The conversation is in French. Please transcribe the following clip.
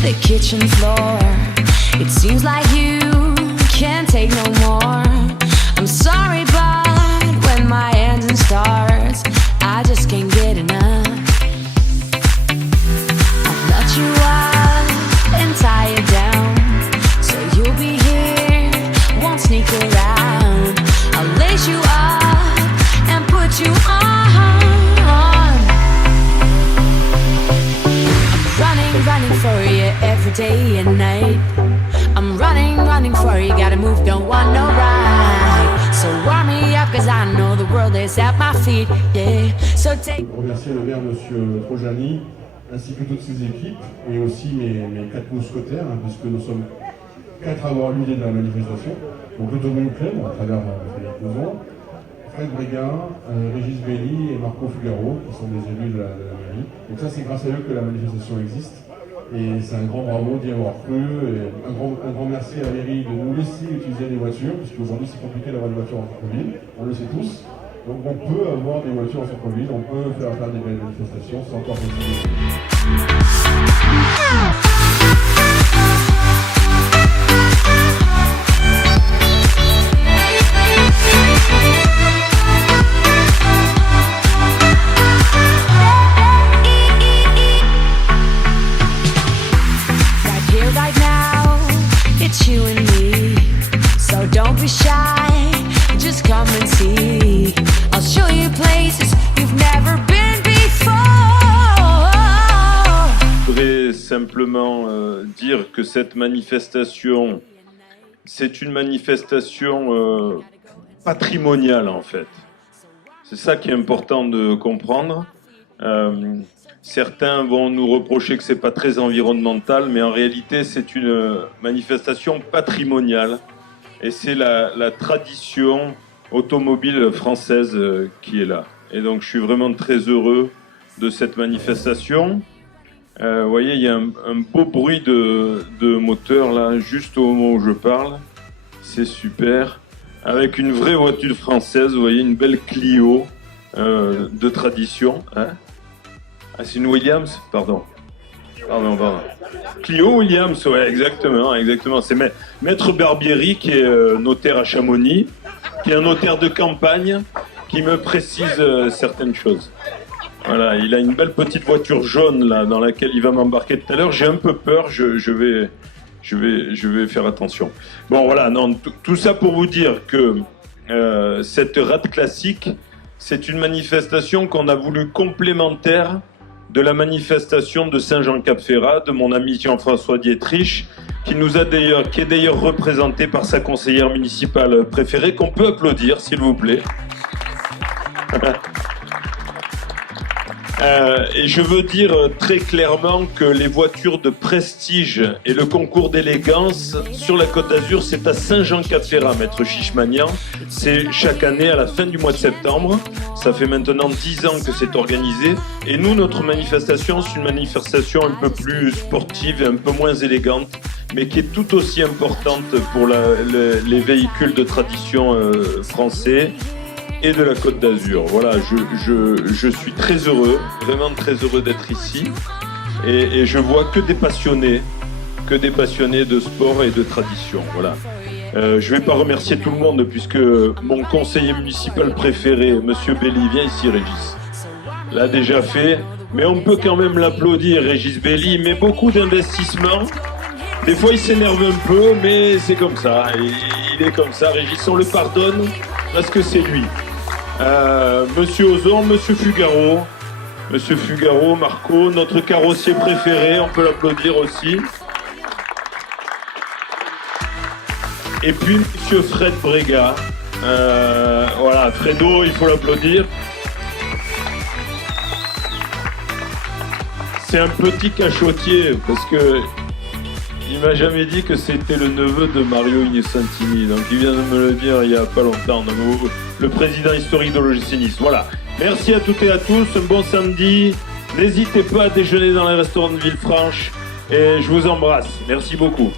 the kitchen floor. It seems like you can't take no more. I'm sorry, but when my engine starts, I just can't get enough. I'll nut you up and tie you down, so you'll be here, won't sneak around. I'll lace you up and put you on. Running for you every day and night. I'm running for you, gotta move, don't want no ride. So warm me up, cause I know the world is at my feet, yeah. So take... Je remercie le maire, monsieur Trojani, ainsi que toutes ses équipes, et aussi mes 4 mousquetaires, hein, puisque nous sommes 4 à avoir l'idée de la manifestation. Donc le Dominique Clem, à travers Frédéric Lozon, Fred Breguin, Régis Belli et Marco Fugaro, qui sont des élus de la mairie. Donc ça, c'est grâce à eux que la manifestation existe. Et c'est un grand bravo d'y avoir cru. Et un grand merci à la mairie de nous laisser utiliser les voitures, puisqu'aujourd'hui c'est compliqué d'avoir des voitures en centre-ville, on le sait tous. Donc on peut avoir des voitures en centre-ville, on peut faire des belles manifestations, c'est encore possible. You and me, so don't be shy, just come and see. I'll show you places you've never been before. Je voudrais simplement dire que cette manifestation, c'est une manifestation patrimoniale en fait. C'est ça qui est important de comprendre. Certains vont nous reprocher que c'est pas très environnemental, mais en réalité c'est une manifestation patrimoniale et c'est la tradition automobile française qui est là. Et donc je suis vraiment très heureux de cette manifestation. Vous voyez, il y a un beau bruit de moteur là, juste au moment où je parle. C'est super. Avec une vraie voiture française, vous voyez, une belle Clio de tradition. Hein. Ah, c'est une Williams, pardon. Clio Williams, ouais, exactement. C'est Maître Barbieri qui est notaire à Chamonix, qui est un notaire de campagne, qui me précise certaines choses. Voilà, il a une belle petite voiture jaune là, dans laquelle il va m'embarquer tout à l'heure. J'ai un peu peur, je vais faire attention. Bon, voilà, non, tout ça pour vous dire que cette rade classique, c'est une manifestation qu'on a voulu complémentaire de la manifestation de Saint-Jean-Cap-Ferrat, de mon ami Jean-François Dietrich, qui est d'ailleurs représenté par sa conseillère municipale préférée, qu'on peut applaudir, s'il vous plaît. Et je veux dire très clairement que les voitures de prestige et le concours d'élégance sur la Côte d'Azur, c'est à Saint-Jean-Cap-Ferrat, maître Chichmanian. C'est chaque année à la fin du mois de septembre. Ça fait maintenant 10 ans que c'est organisé. Et nous, notre manifestation, c'est une manifestation un peu plus sportive et un peu moins élégante, mais qui est tout aussi importante pour les véhicules de tradition français et de la Côte d'Azur. Voilà, je suis très heureux, vraiment très heureux d'être ici. Et je vois que des passionnés de sport et de tradition. Voilà. Je ne vais pas remercier tout le monde puisque mon conseiller municipal préféré, Monsieur Belli, viens ici, Régis, l'a déjà fait. Mais on peut quand même l'applaudir, Régis Belli. Il met beaucoup d'investissements. Des fois, il s'énerve un peu, mais c'est comme ça. Il est comme ça, Régis. On le pardonne parce que c'est lui. Monsieur Ozon, Monsieur Fugaro, Marco, notre carrossier préféré, on peut l'applaudir aussi. Et puis Monsieur Fred Brega, voilà, Fredo, il faut l'applaudir. C'est un petit cachotier parce que il m'a jamais dit que c'était le neveu de Mario Innocentini, donc il vient de me le dire il y a pas longtemps, donc, le président historique de l'OGC Nice. Voilà. Merci à toutes et à tous, un bon samedi. N'hésitez pas à déjeuner dans les restaurants de Villefranche et je vous embrasse. Merci beaucoup.